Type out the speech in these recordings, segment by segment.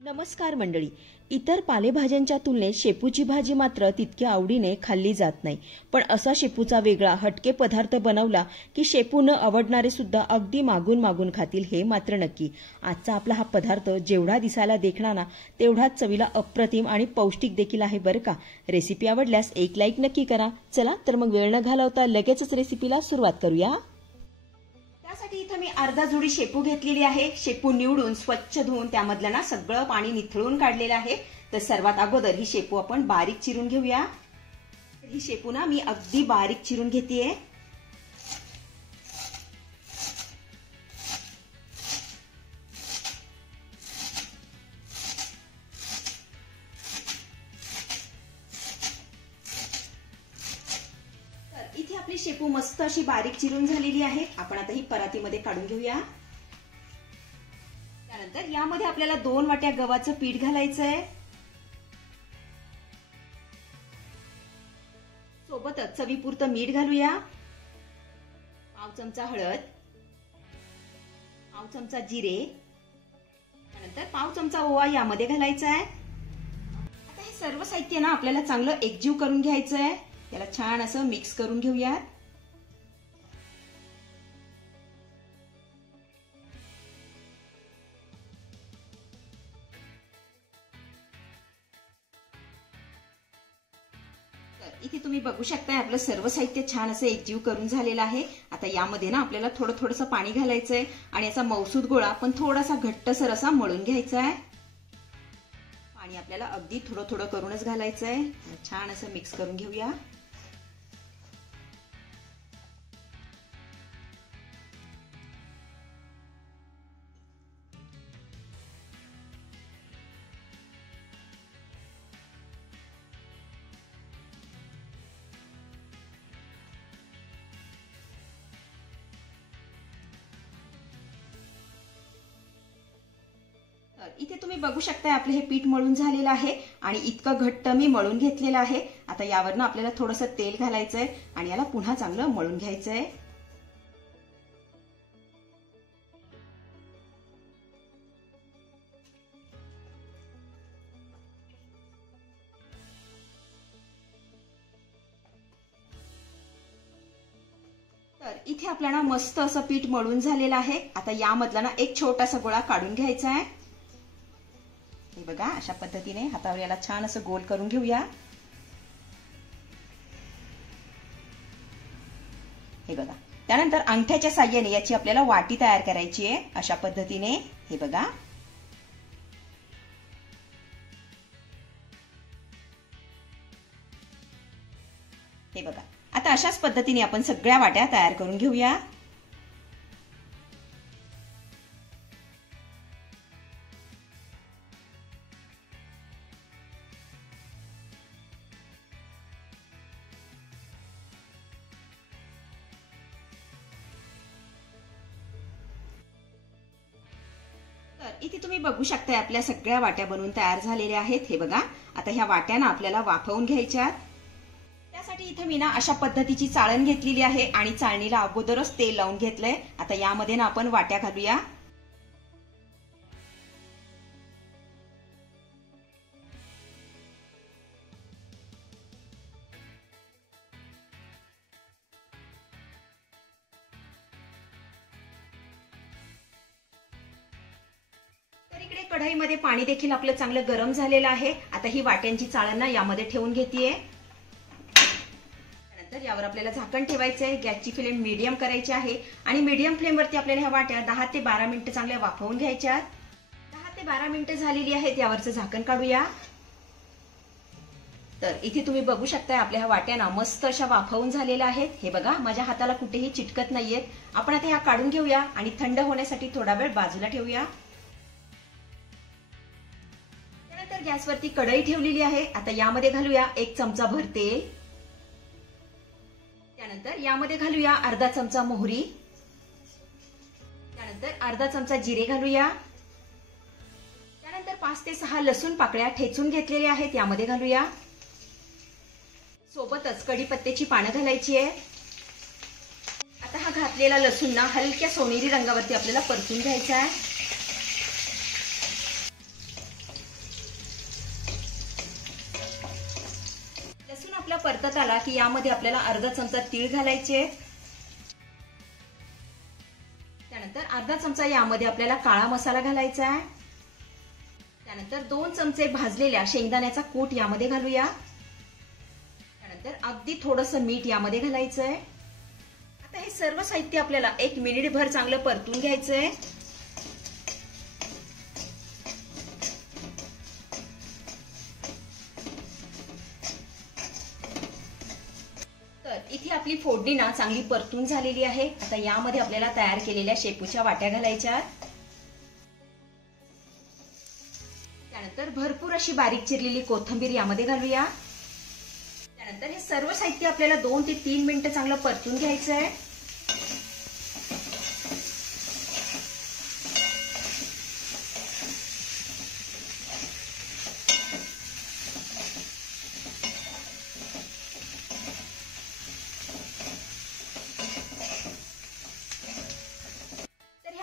नमस्कार मंडळी. इतर पालेभाज्यांच्या तुलनेत शेपूची भाजी मात्र तितक्या आवडीने खाल्ली जात नाही. पण असा शेपूचा वेगळा हटके पदार्थ बनवला की शेपू न आवडणारे सुद्धा अगदी मागून मागून खातील हे मात्र नक्की. आजचा आपला हा पदार्थ जेवढा दिसायला देखणा ना तेवढाच चवीला अप्रतिम आणि पौष्टिक देखील आहे बरं का. रेसिपी आवडल्यास एक लाईक नक्की करा. चला तर मग वेळ न घालवता लगेचच रेसिपीला सुरुवात करूया. त्यासाठी इथं मी अर्धा जुडी शेपू घेतलेली आहे. शेपू निवडून स्वच्छ धुवून त्यामधलं ना सगळं पाणी निथळून काढलेलं आहे. तर सर्वात अगोदर ही शेपू आपण बारीक चिरून घेऊया. ही शेपू ना मी अगदी बारीक चिरून घेतेय. इथे आपली शेपू मस्त अशी बारीक चिरून झालेली आहे. आपण आता ही परातीमध्ये काढून घेऊया. त्यानंतर यामध्ये आपल्याला 2 वाट्या गव्हाचं पीठ घालायचंय. सोबतच चवीपुरतं मीठ घालूया. पाव चमचा हळद, पाव चमचा जिरे, त्यानंतर पाव चमचा ओवा यामध्ये घालायचा आहे. आता हे सर्व साहित्य ना आपल्याला चांगलं एकजीव करून घ्यायचंय. याला छान असं मिक्स करून घेऊया. इथे तुम्ही बघू शकताय आपलं सर्व साहित्य छान असं एकजीव करून झालेलं आहे. आता यामध्ये ना आपल्याला थोडंसं पाणी घालायचंय आणि याचा मौसूद गोळा पण थोडासा घट्टसर असा मळून घ्यायचा आहे. पाणी आपल्याला अगदी थोडं करूनच घालायचंय. छान असं मिक्स करून घेऊया. इथे तुम्ही बघू शकताय आपले हे पीठ मळून झालेलं आहे आणि इतकं घट्ट मी मळून घेतलेलं आहे. आता यावरनं आपल्याला थोडंसं तेल घालायचंय आणि याला पुन्हा चांगलं मळून घ्यायचंय. तर इथे आपल्याला मस्त असं पीठ मळून झालेलं आहे. आता यामधला ना एक छोटासा गोळा काढून घ्यायचा आहे. हे बघा अशा पद्धतीने हातावर याला छान असं गोल करून घेऊया. हे बघा. त्यानंतर अंगठ्याच्या साहाय्याने याची आपल्याला वाटी तयार करायची आहे. अशा पद्धतीने हे बघा. हे बघा. आता अशाच पद्धतीने आपण सगळ्या वाट्या तयार करून घेऊया. तर इथे तुम्ही बघू शकताय आपल्या सगळ्या वाट्या बनवून तयार झालेल्या आहेत. हे बघा. आता ह्या वाट्या ना आपल्याला वाफवून घ्यायच्या. त्यासाठी इथे मी ना अशा पद्धतीची चाळण घेतलेली आहे आणि चाळणीला अगोदरच तेल लावून घेतलंय. आता यामध्ये ना आपण वाट्या घालूया. तर इकडे कढईमध्ये पाणी देखील आपलं चांगलं गरम झालेलं आहे. आता ही वाट्यांची चाळण ना यामध्ये ठेवून घेतेय. तर यावर आपल्याला झाकण ठेवायचंय. गॅसची फ्लेम मीडियम करायची आहे आणि मीडियम फ्लेमवरती आपल्याला ह्या वाट्या 10 ते 12 मिनिटं चांगल्या वाफवून घ्यायच्या. 10 ते 12 मिनिटं झालेली आहेत. यावरचं झाकण काढूया. तर इथे तुम्ही बघू शकताय आपल्या ह्या वाट्या ना मस्त अशा वाफवून झालेल्या आहेत. हे बघा. माझ्या हाताला कुठेही चिटकत नाहीयेत. आपण आता ह्या काढून घेऊया आणि थंड होण्यासाठी थोडा वेळ बाजूला ठेवूया. त्यानंतर गॅसवरती कढई ठेवलेली आहे. आता यामध्ये घालूया 1 चमचा भर तेल. त्यानंतर यामध्ये घालूया अर्धा चमचा मोहरी. त्यानंतर अर्धा चमचा जिरे घालूया. त्यानंतर 5 ते 6 लसूण पाकळ्या ठेचून घेतलेल्या आहेत यामध्ये घालूया. सोबतच कढीपत्त्याची पानं घालायची आहे. आता हा घातलेला लसूण ना हलक्या सोनेरी रंगावरती आपल्याला परतून घ्यायचा आहे. परतत आला की यामध्ये आपल्याला अर्धा चमचा तीळ घालायचे, त्यानंतर अर्धा चमचा यामध्ये आपल्याला काळा मसाला घालायचा आहे, त्यानंतर 2 चमचे भाजलेल्या शेंगदाण्याचा कूट यामध्ये घालूया, त्यानंतर अगदी थोडंसं मीठ यामध्ये घालायचं आहे। आता हे सर्व साहित्य आपल्याला 1 मिनिटभर चांगलं परतून घ्यायचं आहे। तर इथे आपली फोडणी ना चांगली परतून झालेली आहे। आता यामध्ये आपल्याला तयार केलेल्या शेपूच्या वाट्या घालायच्या, त्यानंतर भरपूर अशी बारीक चिरलेली कोथिंबीर यामध्ये घालूया, त्यानंतर हे सर्व साहित्य आपल्याला 2 ते 3 मिनिटं चांगलं परतून घ्यायचं आहे।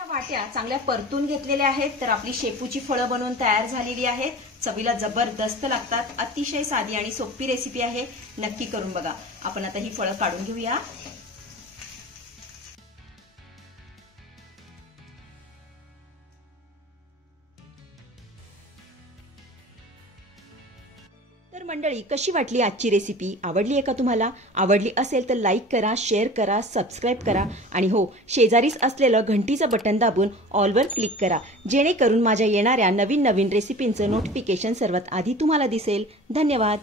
वाट्या चांगल्या परतून घेतलेल्या आहेत, तर आपली शेपूची फळं बनवून तयार झालेली आहेत। चवीला जबरदस्त लागतात, अतिशय साधी आणि सोपी रेसिपी आहे, नक्की करून बघा। आपण आता ही फळं काढून घेऊया। तर मंडळी, कशी वाटली आजची रेसिपी? आवडली आहे का तुम्हाला? आवडली असेल तर लाईक करा, शेअर करा, सबस्क्राईब करा आणि हो, शेजारीच असलेलं घंटीचं बटन दाबून ऑलवर क्लिक करा, जेणेकरून माझ्या येणाऱ्या नवीन रेसिपींचं नोटिफिकेशन सर्वात आधी तुम्हाला दिसेल। धन्यवाद।